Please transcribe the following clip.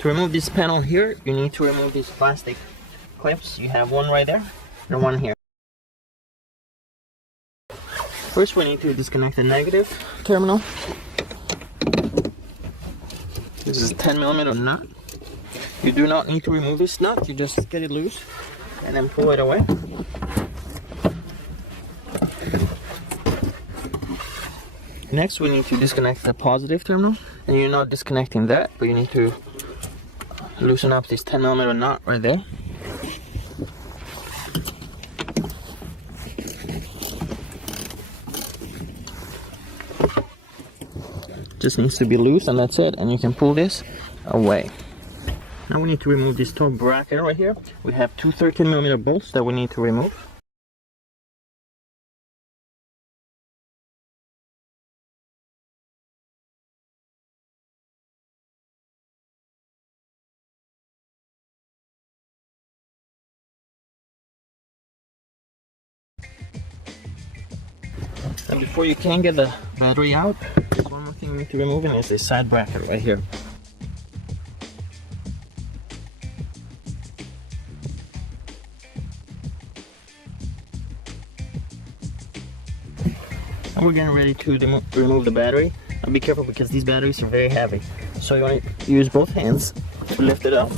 To remove this panel here, you need to remove these plastic clips. You have one right there and one here. First, we need to disconnect the negative terminal. This is a 10mm nut. You do not need to remove this nut, you just get it loose and then pull it away. Next, we need to disconnect the positive terminal, and you're not disconnecting that, but you need to loosen up this 10mm nut right there. Just needs to be loose, and that's it, and you can pull this away. Now we need to remove this top bracket right here. We have two 13mm bolts that we need to remove. And before you can get the battery out, there's one more thing we need to remove, and it's this side bracket right here. And we're getting ready to remove the battery. Now be careful because these batteries are very heavy. So you want to use both hands to lift it up.